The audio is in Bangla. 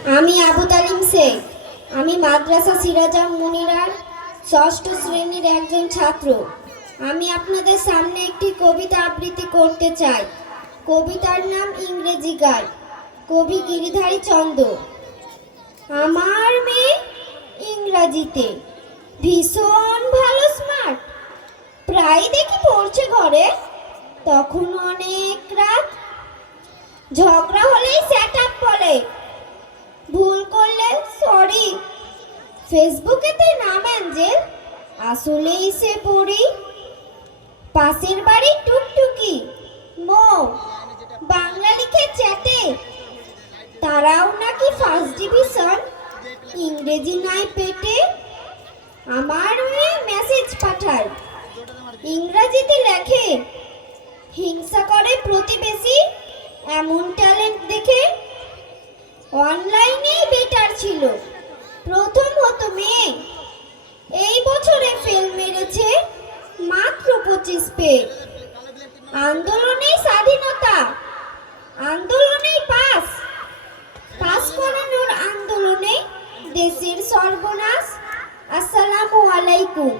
আমি আবু তালিম শেখ। আমি মাদ্রাসা সিরাজা মুনিরার ষষ্ঠ শ্রেণীর একজন ছাত্র। আমি আপনাদের সামনে একটি কবিতা আবৃত্তি করতে চাই। কবিতার নাম ইংরেজি গান। কবি গিরিধারী চন্দ্র। আমার মেয়ে ইংরাজিতে ভীষণ ভালো স্মার্ট, প্রায় দেখি পড়ছে ঘরে, তখন অনেক রাত। ঝগড়া হলেই সেট আপ বলে, ভুল করলে সরি। ফেসবুকেতে নাম অ্যাঞ্জেল, আসলেই সে পড়ি। পাশের বাড়ি টুকটুকি মো বাংলা লিখে চ্যাটে, তারাও নাকি ফার্স্ট ডিভিশন, ইংরেজি নাই পেটে। আমার মেয়ে মেসেজ পাঠায়, ইংরাজিতে লেখে, হিংসা করে প্রতিবেশী, এমন ট্যালেন্ট দেখে। অনলাইনেই বেটার ছিল, প্রথম হতো মেয়ে, এই বছরে ফেল মেরেছে মাত্র 25 পেয়ে। আন্দোলনেই স্বাধীনতা, আন্দোলনেই পাস, পাস করানোর আন্দোলনে দেশের সর্বনাশ। আসসালামু আলাইকুম।